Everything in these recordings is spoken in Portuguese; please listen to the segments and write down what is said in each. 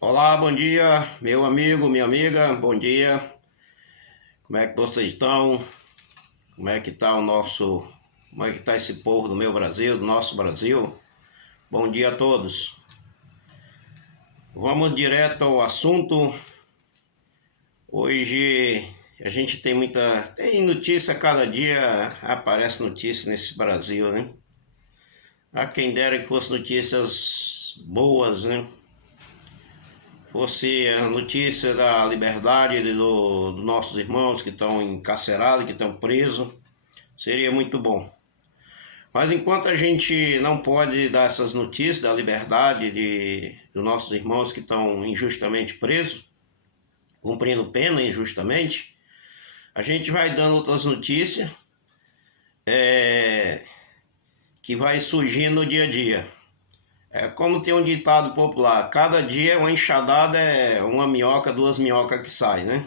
Olá, bom dia, meu amigo, minha amiga, bom dia. Como é que vocês estão? Como é que tá como é que tá esse povo do meu Brasil, do nosso Brasil? Bom dia a todos. Vamos direto ao assunto. Hoje a gente tem notícia cada dia, aparece notícia nesse Brasil, né? Há quem dera que fosse notícias boas, né? Fosse a notícia da liberdade dos nossos irmãos que estão encarcerados, que estão presos, seria muito bom. Mas enquanto a gente não pode dar essas notícias da liberdade dos nossos irmãos que estão injustamente presos, cumprindo pena injustamente, a gente vai dando outras notícias é, que vai surgindo no dia a dia. É como tem um ditado popular, cada dia é uma enxadada, é uma minhoca, duas minhocas que saem, né?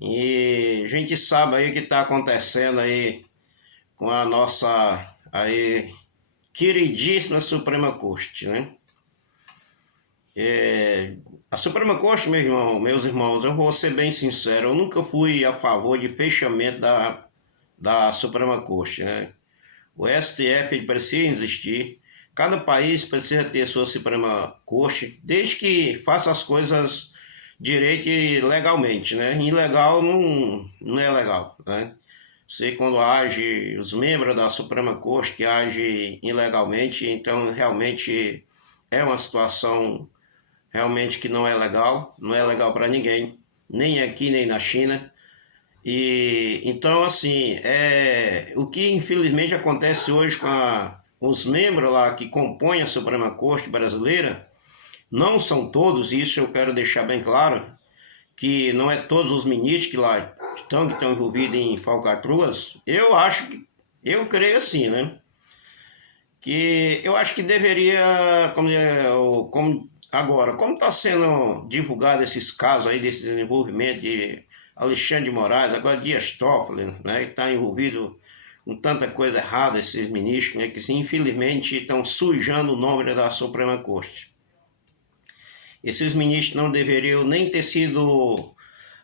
E a gente sabe aí o que está acontecendo aí com a nossa aí queridíssima Suprema Corte, né? A Suprema Corte, meus irmãos, eu vou ser bem sincero, eu nunca fui a favor de fechamento da Suprema Corte, né? O STF precisa existir, cada país precisa ter sua Suprema Corte, desde que faça as coisas direito e legalmente, né? Ilegal não é legal, né? Você quando age, os membros da Suprema Corte que agem ilegalmente, então realmente é uma situação realmente que não é legal, não é legal para ninguém, nem aqui nem na China. E então assim, o que infelizmente acontece hoje com os membros lá que compõem a Suprema Corte brasileira, não são todos, isso eu quero deixar bem claro, que não é todos os ministros que lá que estão envolvidos em falcatruas. Eu creio assim, né? Que eu acho que deveria, como agora, como está sendo divulgado esses casos aí, desse desenvolvimento de Alexandre de Moraes, agora Dias Toffoli, né, que está envolvido com tanta coisa errada, esses ministros, né, que infelizmente estão sujando o nome da Suprema Corte. Esses ministros não deveriam nem ter sido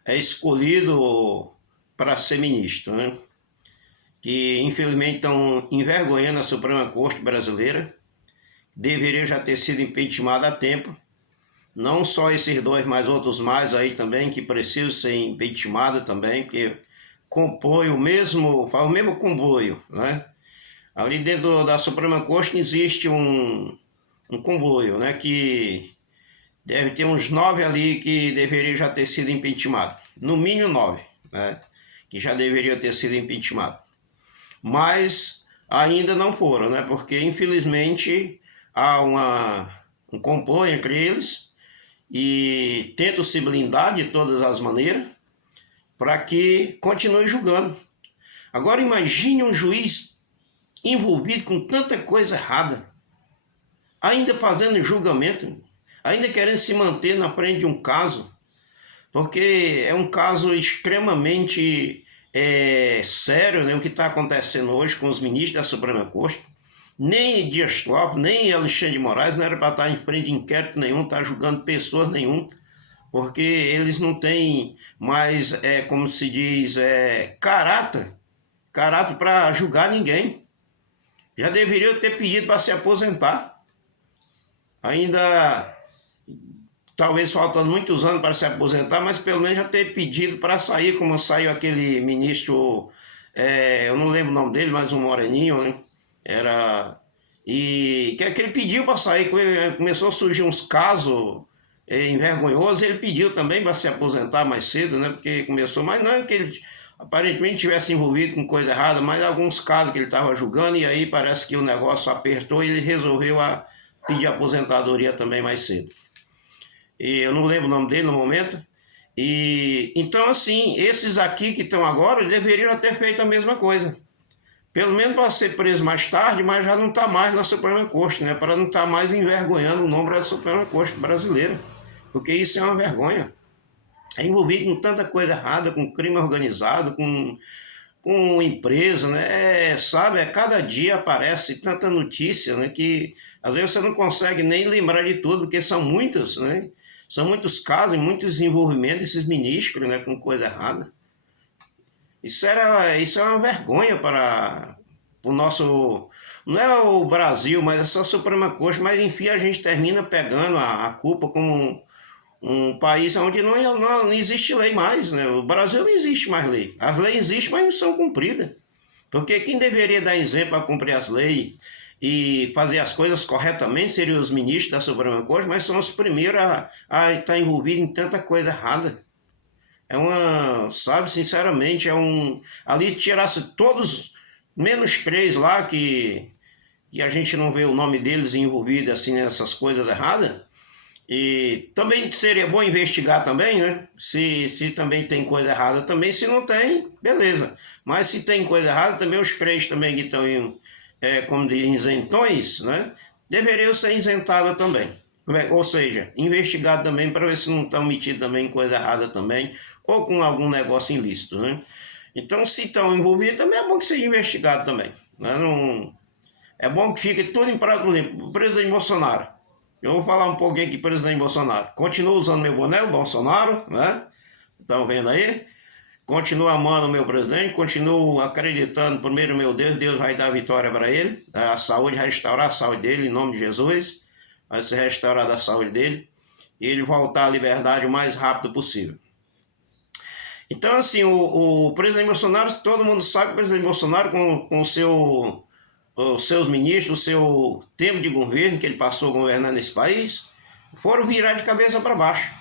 escolhidos para ser ministro, né? Que infelizmente estão envergonhando a Suprema Corte brasileira, deveria já ter sido impeachment há tempo. Não só esses dois, mas outros mais aí também que precisam ser impeachment também, porque compõe faz o mesmo comboio, né? Ali dentro da Suprema Corte existe um comboio, né? Que deve ter uns 9 ali que deveria já ter sido impeachment. No mínimo 9, né? Que já deveria ter sido impeachment. Mas ainda não foram, né? Porque infelizmente há um complô entre eles e tentam se blindar de todas as maneiras para que continue julgando. Agora imagine um juiz envolvido com tanta coisa errada, ainda fazendo julgamento, ainda querendo se manter na frente de um caso, porque é um caso extremamente sério, né, o que está acontecendo hoje com os ministros da Suprema Corte. Nem Dias Toffoli, nem Alexandre de Moraes não era para estar em frente de inquérito nenhum, estar julgando pessoas nenhum, porque eles não têm mais, como se diz, caráter para julgar ninguém. Já deveriam ter pedido para se aposentar. Ainda talvez faltando muitos anos para se aposentar, mas pelo menos já ter pedido para sair, como saiu aquele ministro, eu não lembro o nome dele, mas um moreninho, né? Era. E que ele pediu para sair, começou a surgir uns casos envergonhosos, ele pediu também para se aposentar mais cedo, né? Porque começou, mas não que ele aparentemente tivesse envolvido com coisa errada, mas alguns casos que ele estava julgando, e aí parece que o negócio apertou e ele resolveu pedir aposentadoria também mais cedo. E eu não lembro o nome dele no momento. E então assim, esses aqui que estão agora deveriam ter feito a mesma coisa. Pelo menos para ser preso mais tarde, mas já não está mais na Suprema Corte, né? Para não estar mais envergonhando o nome da Suprema Corte brasileira. Porque isso é uma vergonha. É envolvido com tanta coisa errada, com crime organizado, com empresa, né? Sabe, cada dia aparece tanta notícia, né? Que às vezes você não consegue nem lembrar de tudo, porque são muitas, né? São muitos casos e muitos envolvimentos desses ministros, né, com coisa errada. Isso é uma vergonha para o nosso, não é o Brasil, mas essa Suprema Corte, mas enfim a gente termina pegando a culpa como um país onde não existe lei mais, né? O Brasil não existe mais lei. As leis existem, mas não são cumpridas. Porque quem deveria dar exemplo a cumprir as leis e fazer as coisas corretamente seriam os ministros da Suprema Corte, mas são os primeiros a estar envolvidos em tanta coisa errada. É uma, sabe, sinceramente, ali tirasse todos, menos três lá que a gente não vê o nome deles envolvido assim nessas coisas erradas. E também seria bom investigar também, né? Se também tem coisa errada também, se não tem, beleza. Mas se tem coisa errada, também os crentes também que estão como dizem, isentões, né? Deveriam ser isentados também. Ou seja, investigado também para ver se não estão metidos também em coisa errada também, ou com algum negócio ilícito, né? Então, se estão envolvidos, também é bom que seja investigado também. Né? Não, é bom que fique tudo em prato limpo. O presidente Bolsonaro. Eu vou falar um pouquinho aqui, presidente Bolsonaro. Continua usando meu boné, o Bolsonaro, né? Estão vendo aí? Continuo amando o meu presidente, continuo acreditando, primeiro, meu Deus, Deus vai dar vitória para ele, a saúde, restaurar a saúde dele, em nome de Jesus, vai ser restaurada a saúde dele, e ele voltar à liberdade o mais rápido possível. Então, assim, o presidente Bolsonaro, todo mundo sabe que o presidente Bolsonaro, com os seus ministros, o seu tempo de governo que ele passou governando esse país, foram virar de cabeça para baixo.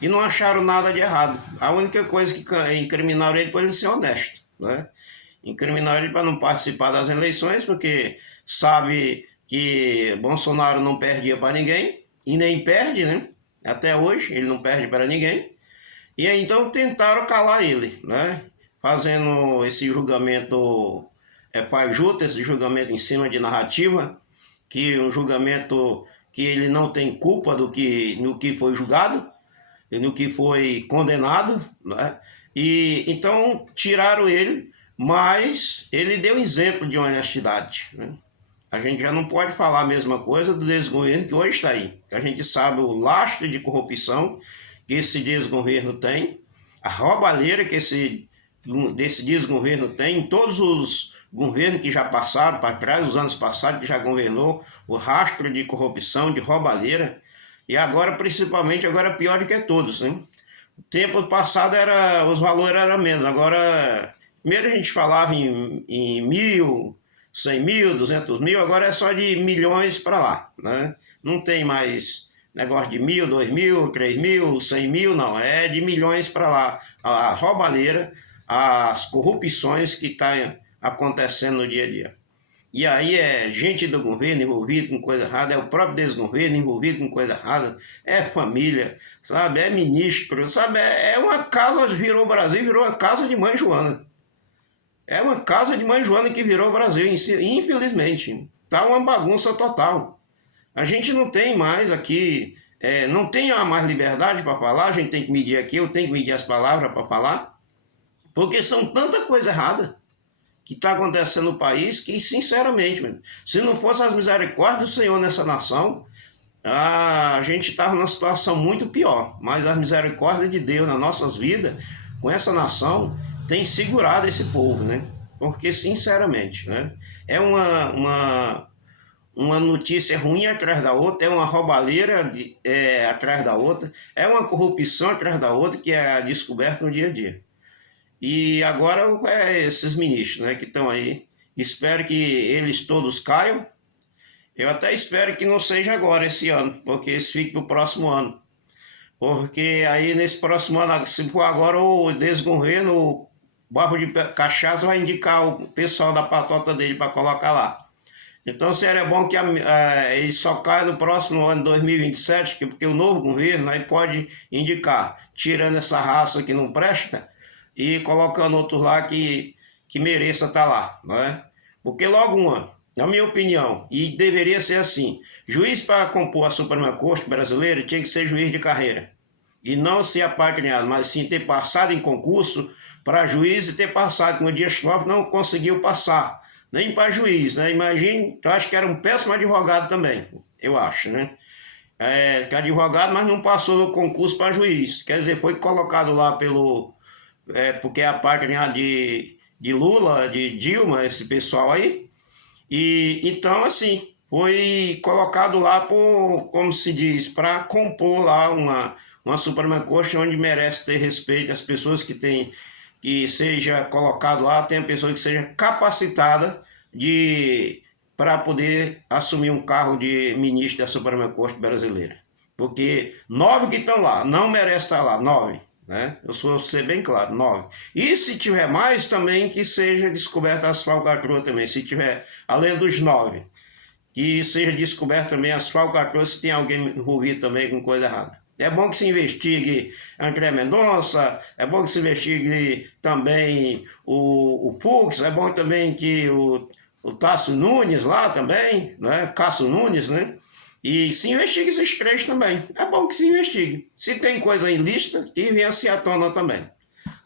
E não acharam nada de errado. A única coisa que incriminaram ele foi ele ser honesto. Né? Incriminaram ele para não participar das eleições, porque sabe que Bolsonaro não perdia para ninguém, e nem perde, né? Até hoje ele não perde para ninguém. E aí então tentaram calar ele, né? Fazendo esse julgamento fajuto, esse julgamento em cima de narrativa, que um julgamento que ele não tem culpa no que foi julgado, no que foi condenado, né? E então tiraram ele, mas ele deu exemplo de honestidade, né? A gente já não pode falar a mesma coisa do desgoverno que hoje está aí. A gente sabe o lastro de corrupção que esse desgoverno tem, a roubalheira que desse desgoverno tem, em todos os governos que já passaram para trás, os anos passados que já governou, o rastro de corrupção, de roubalheira, e agora, principalmente, agora pior do que todos, né? O tempo passado os valores eram menos, agora, primeiro a gente falava em 1.000, 100.000, 200.000, agora é só de milhões para lá, né? Não tem mais negócio de 1.000, 2.000, 3.000, 100.000, não, é de milhões para lá. A roubalheira, as corrupções que estão acontecendo no dia a dia. E aí é gente do governo envolvida com coisa errada, é o próprio desgoverno envolvido com coisa errada, é família, sabe, é ministro, sabe, é uma casa, virou o Brasil, virou uma casa de mãe Joana. É uma casa de mãe Joana que virou o Brasil, infelizmente. Tá uma bagunça total. A gente não tem mais aqui, não tem mais liberdade para falar, a gente tem que medir aqui, eu tenho que medir as palavras para falar, porque são tanta coisa errada que está acontecendo no país que, sinceramente, se não fosse as misericórdias do Senhor nessa nação, a gente estava numa situação muito pior. Mas as misericórdias de Deus nas nossas vidas, com essa nação, tem segurado esse povo, né? Porque, sinceramente, né? É uma notícia ruim atrás da outra, é uma roubalheira atrás da outra, é uma corrupção atrás da outra que é descoberta no dia a dia. E agora esses ministros, né, que estão aí, espero que eles todos caiam. Eu até espero que não seja agora esse ano, porque esse fique para o próximo ano. Porque aí nesse próximo ano, se for agora o desgoverno, o Barro de Cachaça vai indicar o pessoal da patota dele para colocar lá. Então seria bom que ele só caia no próximo ano, 2027, porque o novo governo aí pode indicar, tirando essa raça que não presta, e colocando outros lá que mereça estar lá, não é? Porque logo na minha opinião, e deveria ser assim, juiz para compor a Suprema Corte brasileira tinha que ser juiz de carreira, e não ser apadrinhado, mas sim ter passado em concurso para juiz e ter passado, como o Dias Toffoli não conseguiu passar, nem para juiz, né? Imagine, eu acho que era um péssimo advogado também, eu acho, né? que é advogado, mas não passou no concurso para juiz. Quer dizer, foi colocado lá porque é a página de Lula, de Dilma, esse pessoal aí. E então, assim, foi colocado lá por, como se diz, para compor lá uma Suprema Corte onde merece ter respeito às pessoas que seja colocado lá, tem a pessoa que seja capacitada para poder assumir um cargo de ministro da Suprema Corte brasileira. Porque 9 que estão lá, não merece estar lá, 9. Né? Eu vou ser bem claro, 9. E se tiver mais, também que seja descoberta as falcatruas também. Se tiver, além dos 9, que seja descoberto também as falcatruas se tem alguém envolvido também com coisa errada. É bom que se investigue André Mendonça, é bom que se investigue também o Fux, é bom também que o Tasso Nunes lá também, né? Cássio Nunes, né? E se investigue esses três também. É bom que se investigue. Se tem coisa ilícita, que venha se à tona também.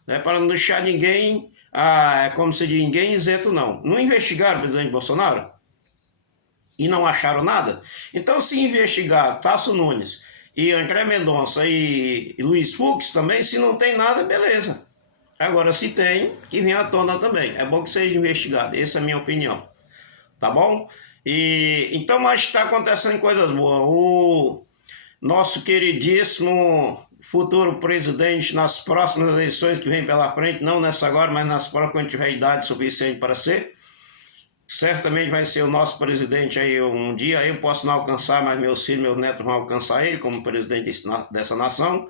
Né? Para não deixar ninguém, como se diz, ninguém isento não. Não investigaram o presidente Bolsonaro? E não acharam nada? Então, se investigar Tasso Nunes e André Mendonça e Luiz Fux também, se não tem nada, beleza. Agora, se tem, que venha à tona também. É bom que seja investigado. Essa é a minha opinião. Tá bom? Então, mas está acontecendo coisas boas. O nosso queridíssimo futuro presidente, nas próximas eleições que vem pela frente, não nessa agora, mas nas próximas, quando tiver idade suficiente para ser, certamente vai ser o nosso presidente aí um dia. Eu posso não alcançar, mas meus filhos, meus netos vão alcançar ele como presidente dessa nação.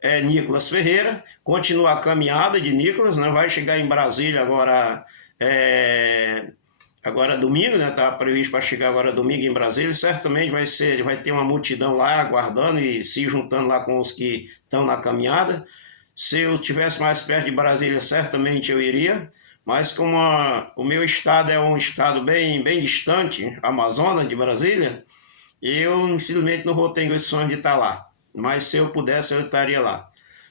É Nicolas Ferreira, continua a caminhada de Nicolas, né? Vai chegar em Brasília agora, agora domingo, né? Tá previsto para chegar agora domingo em Brasília. Certamente vai ter uma multidão lá aguardando e se juntando lá com os que estão na caminhada. Se eu tivesse mais perto de Brasília, certamente eu iria. Mas como o meu estado é um estado bem, bem distante, Amazonas de Brasília, eu infelizmente não vou ter condições de estar lá. Mas se eu pudesse, eu estaria lá.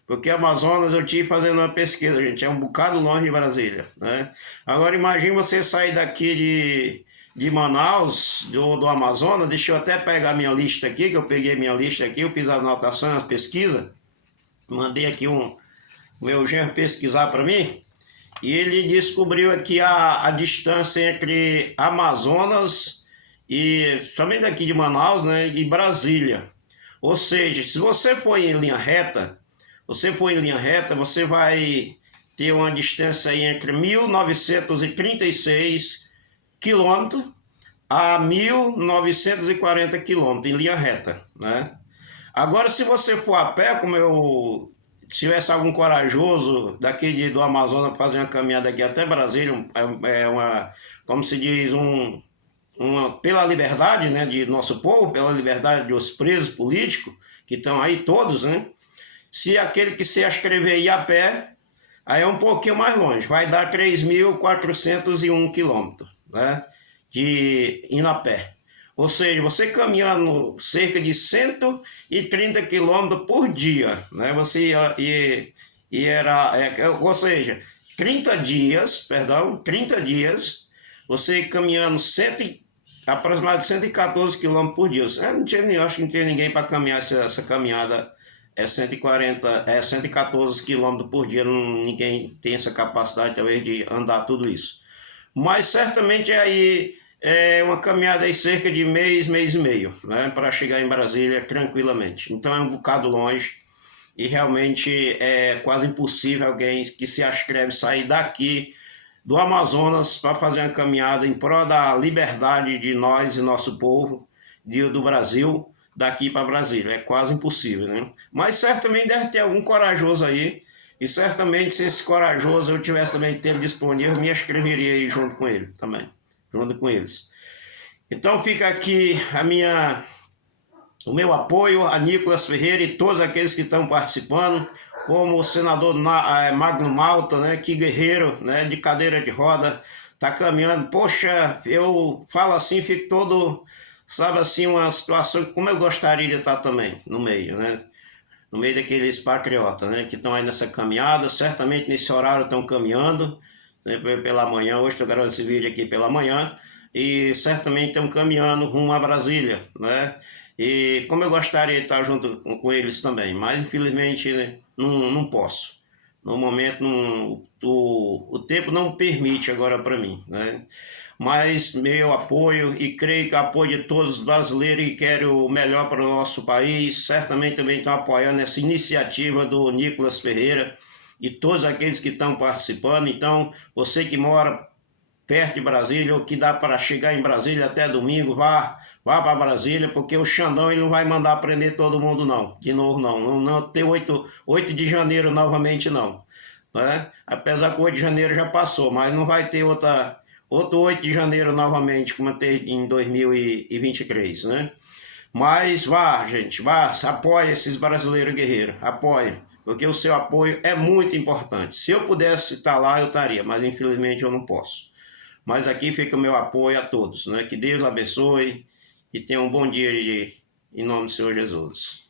Porque Amazonas eu tive fazendo uma pesquisa, gente, é um bocado longe de Brasília. Né? Agora imagine você sair daqui de Manaus, do Amazonas, deixa eu até pegar minha lista aqui, que eu peguei minha lista aqui, eu fiz as anotações, as pesquisas, mandei aqui o meu genro pesquisar para mim, e ele descobriu aqui a distância entre Amazonas e somente daqui de Manaus, né, e Brasília. Ou seja, se você for em linha reta, você vai ter uma distância aí entre 1936 quilômetros a 1940 quilômetros em linha reta, né? Agora, se você for a pé, como eu se tivesse algum corajoso daqui do Amazonas fazer uma caminhada aqui até Brasília, como se diz, pela liberdade, né, de nosso povo, pela liberdade dos presos políticos, que estão aí todos, né? Se aquele que se inscrever ir a pé, aí é um pouquinho mais longe, vai dar 3.401 quilômetros, né? Indo a pé. Ou seja, você caminhando cerca de 130 quilômetros por dia, né? Ou seja, 30 dias, 30 dias, você caminhando aproximadamente 114 quilômetros por dia. Acho que não tinha ninguém para caminhar essa caminhada 114 quilômetros por dia, ninguém tem essa capacidade talvez de andar tudo isso. Mas certamente é uma caminhada aí cerca de mês e meio, né, para chegar em Brasília tranquilamente. Então é um bocado longe e realmente é quase impossível alguém que se inscreve sair daqui do Amazonas para fazer uma caminhada em prol da liberdade de nós e nosso povo, do Brasil, daqui para Brasília. É quase impossível, né? Mas certamente deve ter algum corajoso aí, e certamente se esse corajoso eu tivesse também tempo disponível, eu me inscreveria aí junto com ele também, junto com eles. Então fica aqui o meu apoio a Nicolas Ferreira e todos aqueles que estão participando, como o senador Magno Malta, né, que guerreiro, né, de cadeira de roda, está caminhando. Poxa, eu falo assim, fico todo, sabe assim, uma situação como eu gostaria de estar também no meio, né? No meio daqueles patriotas, né, que estão aí nessa caminhada, certamente nesse horário estão caminhando, né, pela manhã, hoje estou gravando esse vídeo aqui pela manhã, e certamente estão caminhando rumo a Brasília, né? E como eu gostaria de estar junto com eles também, mas infelizmente, né, não posso. No momento, o tempo não permite agora para mim, né? Mas meu apoio, e creio que o apoio de todos os brasileiros que querem o melhor para o nosso país, certamente também estão apoiando essa iniciativa do Nicolas Ferreira e todos aqueles que estão participando. Então, você que mora perto de Brasília, ou que dá para chegar em Brasília até domingo, vá para Brasília, porque o Xandão ele não vai mandar prender todo mundo não, de novo não ter 8 de janeiro novamente não, né? Apesar que o 8 de janeiro já passou, mas não vai ter outro 8 de janeiro novamente, como teve em 2023, né? Mas vá, gente, vá, apoie esses brasileiros guerreiros, apoie, porque o seu apoio é muito importante. Se eu pudesse estar lá, eu estaria, mas infelizmente eu não posso. Mas aqui fica o meu apoio a todos, né? Que Deus abençoe e tenha um bom dia em nome do Senhor Jesus.